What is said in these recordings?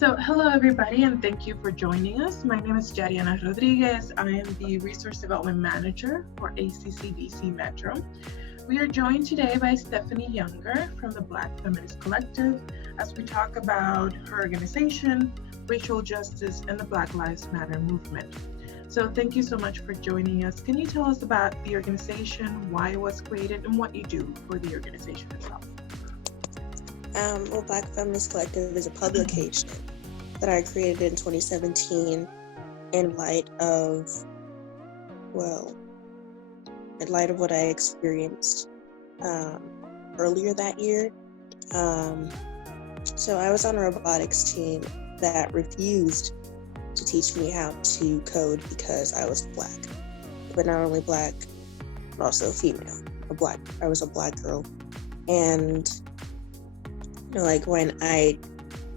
So hello everybody, and thank you for joining us. My name is Yariana Rodriguez. I am the Resource Development Manager for ACC DC Metro. We are joined today by Stephanie Younger from the Black Feminist Collective as we talk about her organization, racial justice, and the Black Lives Matter movement. So thank you so much for joining us. Can you tell us about the organization, why it was created, and what you do for the organization itself? Well, Black Feminist Collective is a publication that I created in 2017 in light of what I experienced earlier that year. So I was on a robotics team that refused to teach me how to code because I was Black, but not only Black, but also female. I was a Black girl, and when I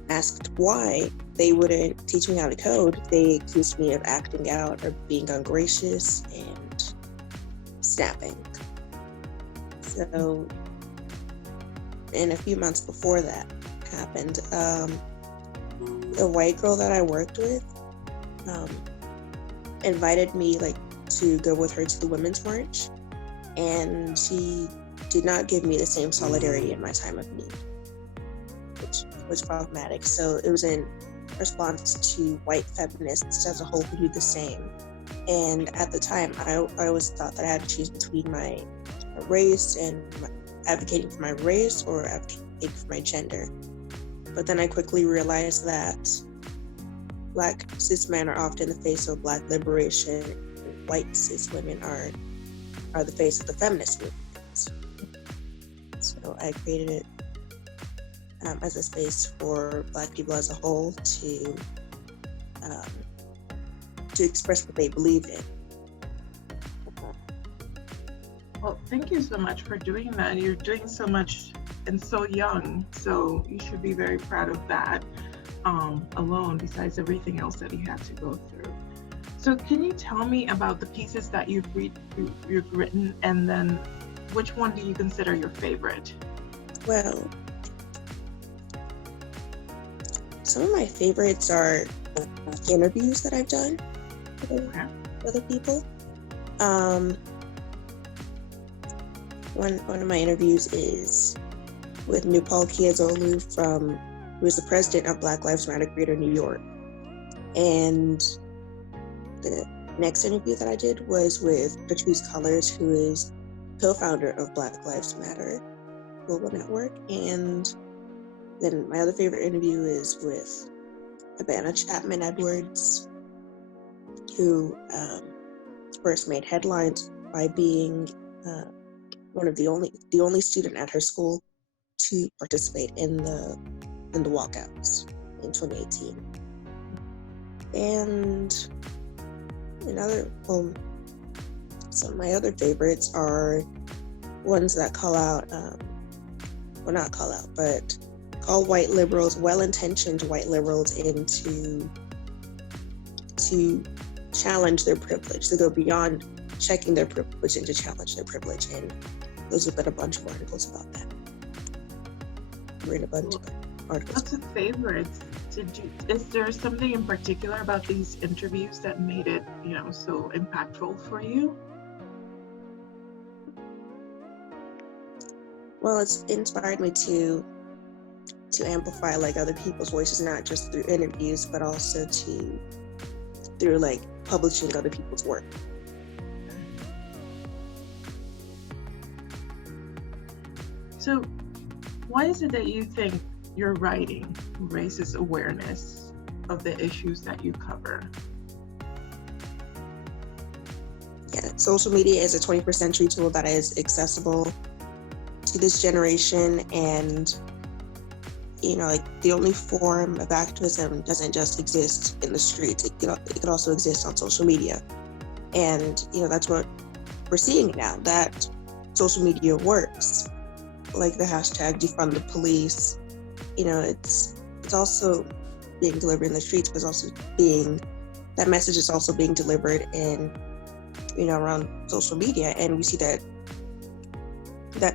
asked why they wouldn't teach me how to code, they accused me of acting out or being ungracious and snapping. So, and a few months before that happened, the white girl that I worked with invited me to go with her to the Women's March, and she did not give me the same solidarity in my time of need, which was problematic. So it was in response to white feminists as a whole who do the same. And at the time, I always thought that I had to choose between my race and advocating for my race or advocating for my gender. But then I quickly realized that Black cis men are often the face of Black liberation, and white cis women are the face of the feminist movement. So I created it as a space for Black people as a whole to express what they believe in. Well, thank you so much for doing that. You're doing so much and so young, so you should be very proud of that alone, besides everything else that you had to go through. So can you tell me about the pieces that you've written, and then which one do you consider your favorite? Well, some of my favorites are interviews that I've done with other people. One of my interviews is with Nupal Kiazolu, who is the president of Black Lives Matter Greater New York. And the next interview that I did was with Patrice Cullors, who is co-founder of Black Lives Matter Global Network. And then my other favorite interview is with Abana Chapman Edwards, who first made headlines by being one of the only student at her school to participate in the walkouts in 2018. And some of my other favorites are ones that call white liberals, well-intentioned white liberals, to challenge their privilege, to go beyond checking their privilege and to challenge their privilege. And those have been a bunch of articles about that. We're in a bunch of articles. What's the favorites? Is there something in particular about these interviews that made it, so impactful for you? Well, it's inspired me to amplify other people's voices, not just through interviews, but also through publishing other people's work. So why is it that you think your writing raises awareness of the issues that you cover? Yeah, social media is a 21st century tool that is accessible to this generation, and the only form of activism doesn't just exist in the streets. It could also exist on social media, and that's what we're seeing now, that social media works. Like the hashtag defund the police, it's also being delivered in the streets, but that message is also being delivered in around social media, and we see that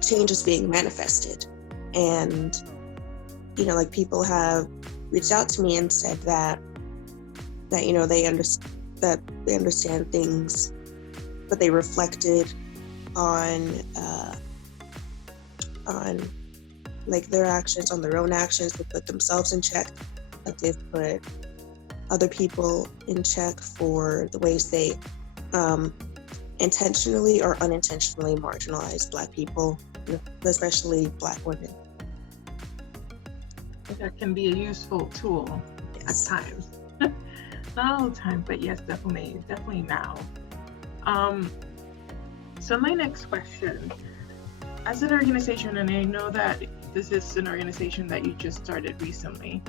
change is being manifested. And people have reached out to me and said that you know they understand things, but they reflected on like their actions, on their own actions. They put themselves in check, but they've put other people in check for the ways they intentionally or unintentionally marginalize Black people, especially Black women. That can be a useful tool at times. Not all the time, but yes, definitely now. So my next question, as an organization, and I know that this is an organization that you just started recently,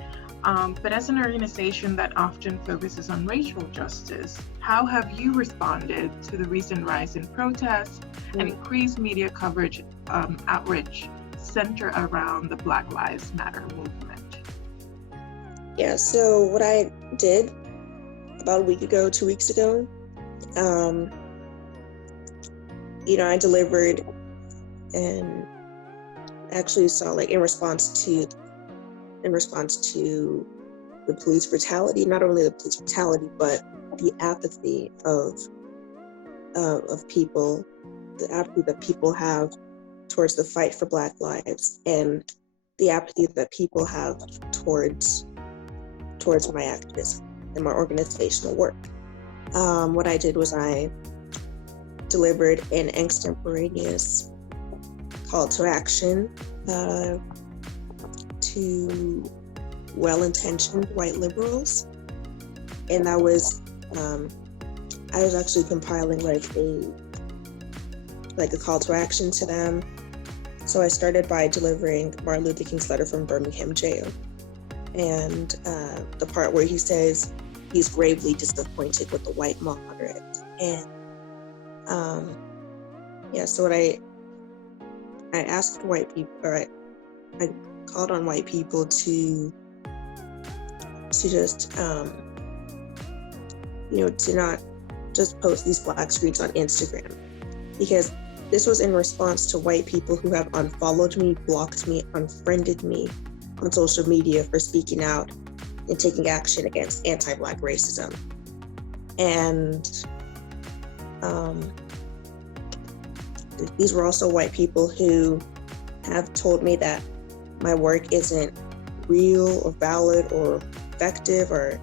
but as an organization that often focuses on racial justice, how have you responded to the recent rise in protests and increased media coverage, outreach centered around the Black Lives Matter movement? Yeah, so what I did about a week ago, 2 weeks ago, I delivered and actually saw, like, in response to the police brutality, not only the police brutality, but the apathy of people, the apathy that people have towards the fight for Black lives, and the apathy that people have towards my activism and my organizational work. What I did was I delivered an extemporaneous call to action to well-intentioned white liberals, and that was I was actually compiling like a call to action to them. So I started by delivering Martin Luther King's letter from Birmingham jail, and the part where he says he's gravely disappointed with the white moderate. And so what I asked white people, or I called on white people to just to not just post these Black screens on Instagram, because this was in response to white people who have unfollowed me, blocked me, unfriended me on social media for speaking out and taking action against anti-Black racism. And these were also white people who have told me that my work isn't real or valid or effective, or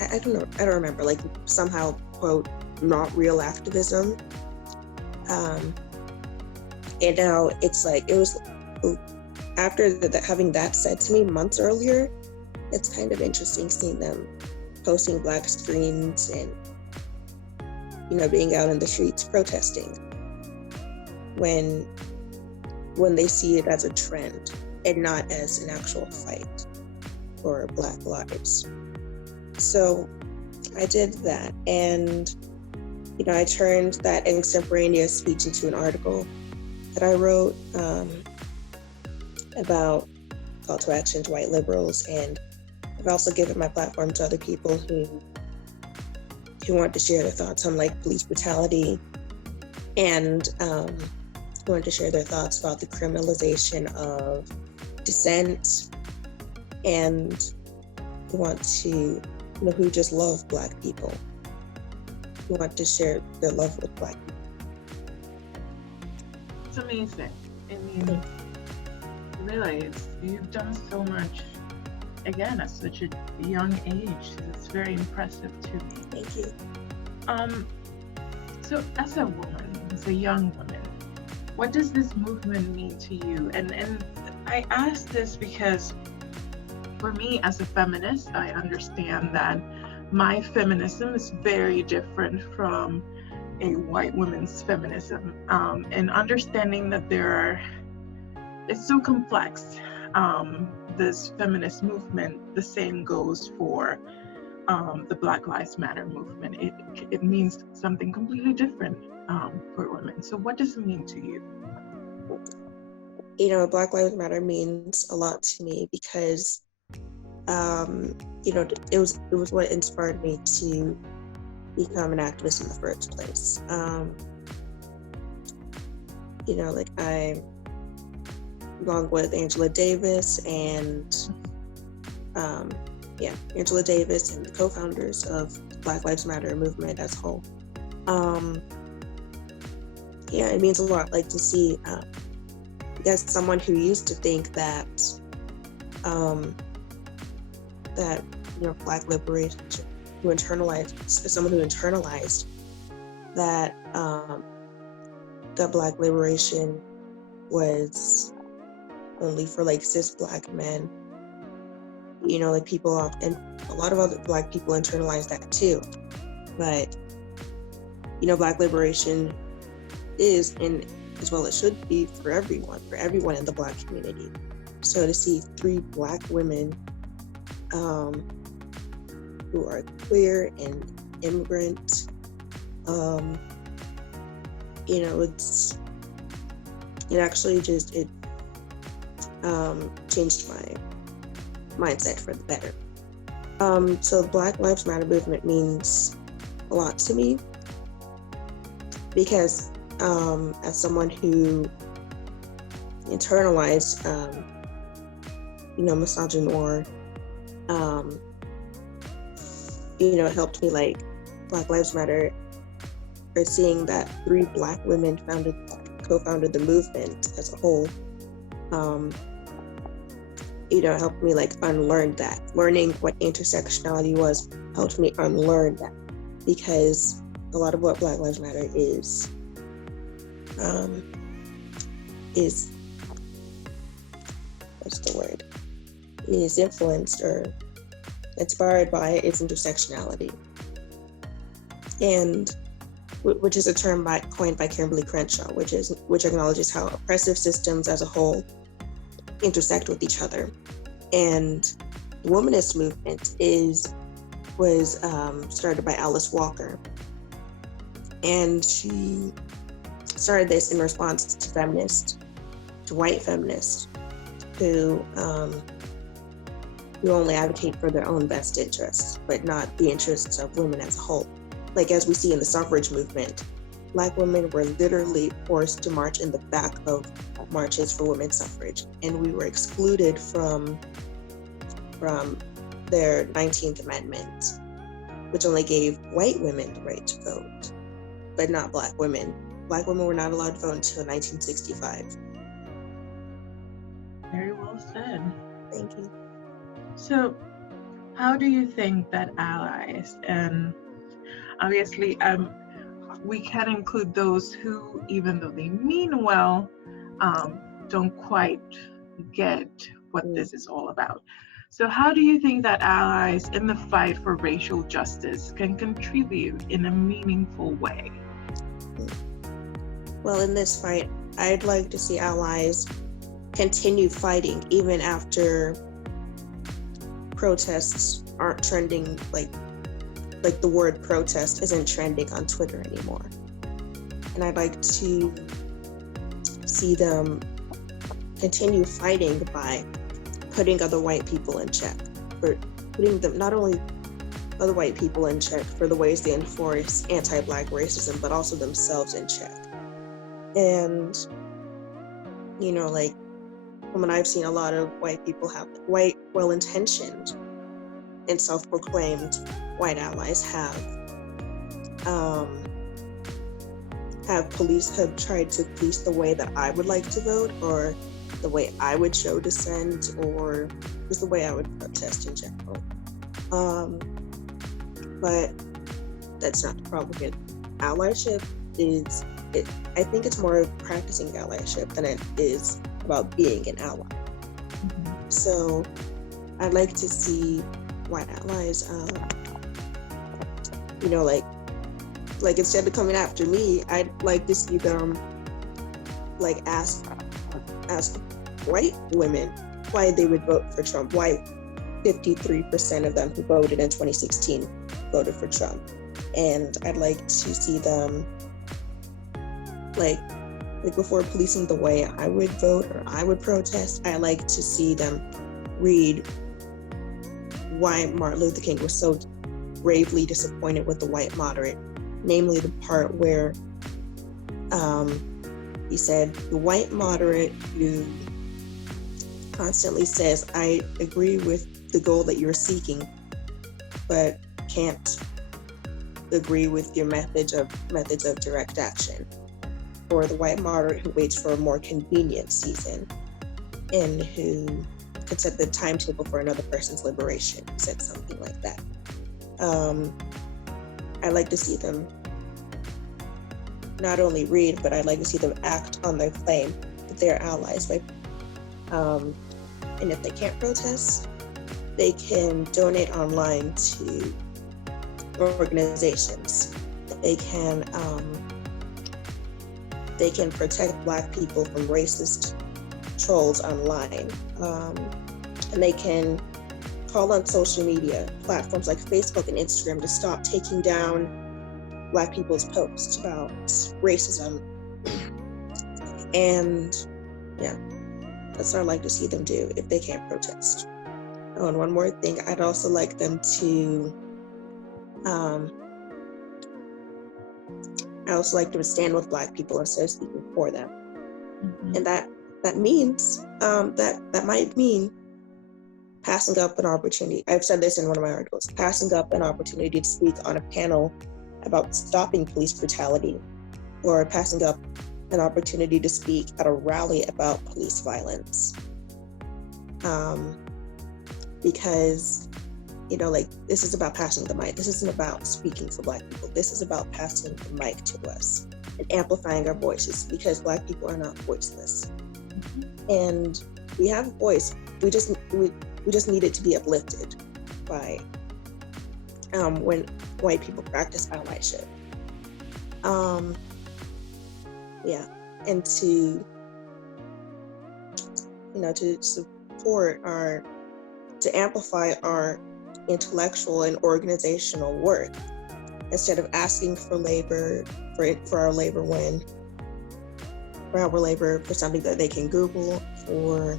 I don't remember, like somehow, quote, not real activism. And now it's like, it was after having that said to me months earlier, it's kind of interesting seeing them posting Black screens and being out in the streets protesting when they see it as a trend and not as an actual fight for Black lives. So I did that, and I turned that extemporaneous speech into an article that I wrote about call to action to white liberals, and I've also given my platform to other people who want to share their thoughts on like police brutality, and who want to share their thoughts about the criminalization of dissent, and who want to, who just love Black people, who want to share their love with Black people. It's amazing. I mean, really, you've done so much, again, at such a young age. It's very impressive to me. Thank you. So as a woman, as a young woman, what does this movement mean to you? And I ask this because for me as a feminist, I understand that my feminism is very different from a white woman's feminism, and understanding that it's so complex. This feminist movement, the same goes for the Black Lives Matter movement. It means something completely different for women. So what does it mean to you? Black Lives Matter means a lot to me because it was what inspired me to become an activist in the first place. I, along with Angela Davis and Angela Davis and the co-founders of the Black Lives Matter movement as a whole. It means a lot, like, to see, as someone who used to think that Black liberation, someone who internalized that that Black liberation was only for like cis Black men. People and a lot of other Black people internalize that too. But Black liberation is, and as well it should be, for everyone in the Black community. So to see 3 Black women who are queer and immigrant, changed my mindset for the better. So the Black Lives Matter movement means a lot to me because as someone who internalized misogynoir, it helped me, like, Black Lives Matter, or seeing that 3 Black women co-founded the movement as a whole, helped me, like, unlearn that. Learning what intersectionality was helped me unlearn that, because a lot of what Black Lives Matter is influenced or inspired by its intersectionality, and which is a term coined by Kimberly Crenshaw, which acknowledges how oppressive systems as a whole intersect with each other. And the womanist movement was started by Alice Walker, and she started this in response to white feminists who only advocate for their own best interests, but not the interests of women as a whole. Like, as we see in the suffrage movement, Black women were literally forced to march in the back of marches for women's suffrage, and we were excluded from their 19th Amendment, which only gave white women the right to vote, but not Black women. Black women were not allowed to vote until 1965. Very well said. Thank you. So, how do you think that allies, and obviously we can include those who, even though they mean well, don't quite get what this is all about. So how do you think that allies in the fight for racial justice can contribute in a meaningful way? Well, in this fight, I'd like to see allies continue fighting even after protests aren't trending, like the word protest isn't trending on Twitter anymore. And I'd like to see them continue fighting by putting other white people in check, or putting them, not only other white people in check for the ways they enforce anti-Black racism, but also themselves in check. And, from what I've seen, a lot of white people white, well-intentioned and self-proclaimed white allies have tried to police the way that I would like to vote, or the way I would show dissent, or just the way I would protest in general. But that's not the problem here. Allyship I think it's more of practicing allyship than it is about being an ally. Mm-hmm. So I'd like to see white allies, like instead of coming after me, I'd like to see them ask white women why they would vote for Trump, why 53% of them who voted in 2016 voted for Trump. And I'd like to see them, before policing the way I would vote or I would protest, I like to see them read why Martin Luther King was so gravely disappointed with the white moderate, namely the part where he said, the white moderate who constantly says, I agree with the goal that you're seeking, but can't agree with your methods of direct action, or the white moderate who waits for a more convenient season and who could set the timetable for another person's liberation, said something like that. I'd like to see them not only read, but I'd like to see them act on their claim that they're allies. And if they can't protest, they can donate online to organizations. They can protect Black people from racist trolls online, and they can call on social media platforms like Facebook and Instagram to stop taking down Black people's posts about racism. And yeah, that's what I'd like to see them do if they can't protest. Oh, and one more thing, I'd also like them to I also like to stand with Black people instead of speaking for them. Mm-hmm. And that means that might mean passing up an opportunity. I've said this in one of my articles, passing up an opportunity to speak on a panel about stopping police brutality, or passing up an opportunity to speak at a rally about police violence. Because, this is about passing the mic. This isn't about speaking for Black people. This is about passing the mic to us and amplifying our voices, because Black people are not voiceless. Mm-hmm. And we have a voice. We just need it to be uplifted by when white people practice allyship. And to support to amplify our intellectual and organizational work, instead of asking for labor for our labor for something that they can Google, or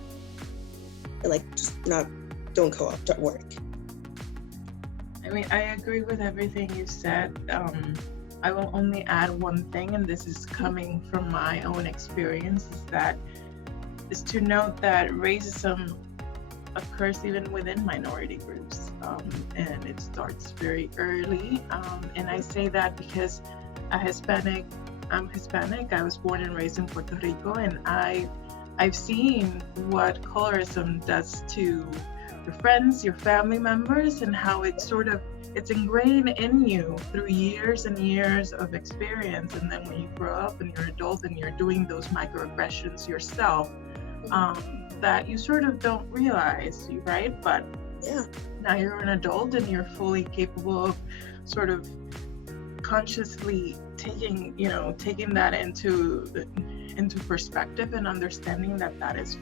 don't co-opt our work. I mean, I agree with everything you said. I will only add one thing, and this is coming from my own experience, is to note that racism occurs even within minority groups, and it starts very early. And I say that because I'm Hispanic. I was born and raised in Puerto Rico, and I've seen what colorism does to your friends, your family members, and how it's ingrained in you through years and years of experience. And then when you grow up and you're an adult and you're doing those microaggressions yourself, that you sort of don't realize, right? But yeah, now you're an adult and you're fully capable of sort of consciously taking that into perspective and understanding that is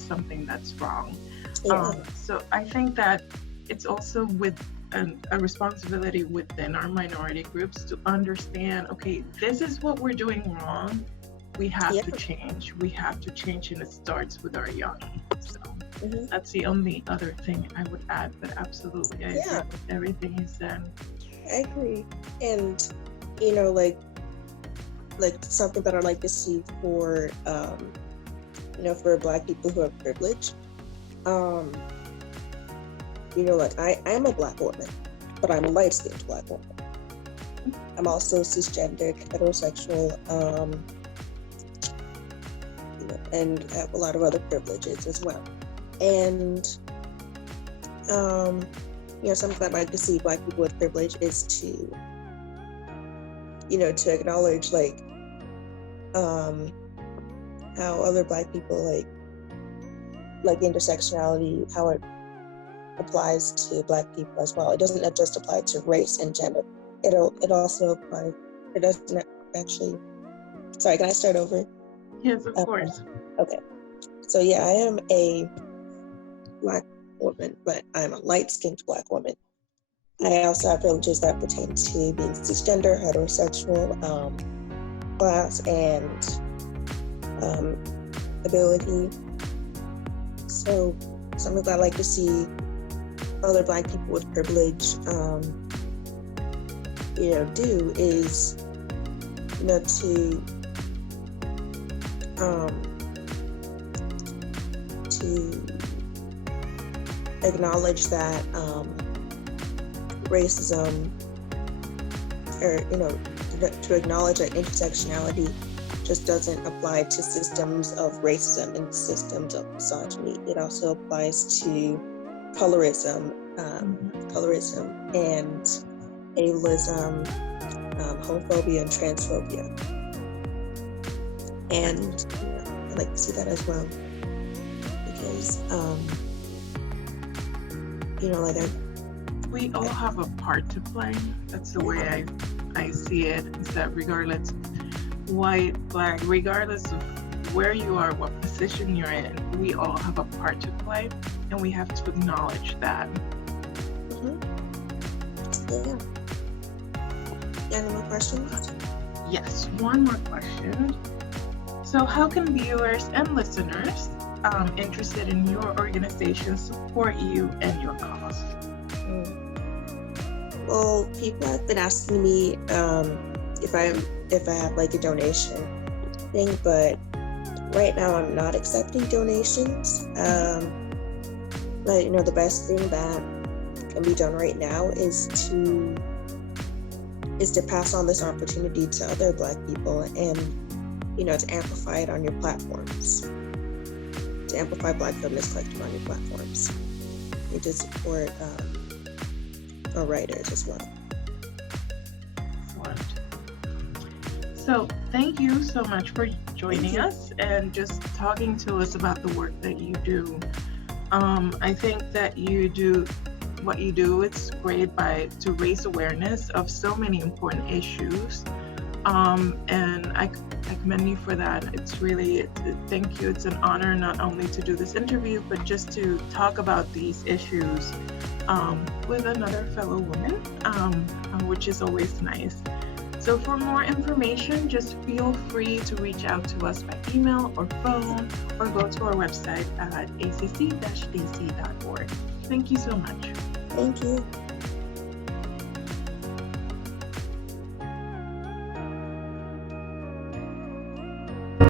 something that's wrong. Yeah. So I think that it's also with a responsibility within our minority groups to understand, okay, this is what we're doing wrong. We have to change. And it starts with our young. So that's the only other thing I would add, but absolutely, I agree with everything you said. I agree. And, something that I'd like to see for Black people who have privilege, I am a Black woman, but I'm a light-skinned Black woman. I'm also cisgendered, heterosexual, and have a lot of other privileges as well. And, something that I'd like to see Black people with privilege is to acknowledge, how other Black people, like intersectionality, how it applies to Black people as well. It doesn't just apply to race and gender. It also applies, it doesn't actually, sorry, can I start over? Yes, of course. Okay. So yeah, I am a Black woman, but I'm a light-skinned Black woman. I also have privileges that pertain to being cisgender, heterosexual, class, and ability. So something that I like to see other Black people with privilege, do is, to acknowledge that racism, or to acknowledge that intersectionality just doesn't apply to systems of racism and systems of misogyny. It also applies to colorism and ableism, homophobia and transphobia. And I like to see that as well, because we all have a part to play. That's the way I see it, is that regardless of white, black, regardless of where you are, what position you're in, we all have a part to play, and we have to acknowledge that. Yeah. Any more questions? Yes, one more question. So how can viewers and listeners interested in your organization support you and your cause? Well, people have been asking me if I have like a donation thing, but right now I'm not accepting donations. But the best thing that can be done right now is to pass on this opportunity to other Black people, and to amplify it on your platforms, to amplify Black Feminist Collective on your platforms, and to support our writers as well. Excellent. So thank you so much for joining us and just talking to us about the work that you do. I think that you do what you do. It's great to raise awareness of so many important issues. And I commend you for that. Thank you. It's an honor not only to do this interview, but just to talk about these issues with another fellow woman, which is always nice. So for more information, just feel free to reach out to us by email or phone, or go to our website at acc-dc.org. Thank you so much. Thank you.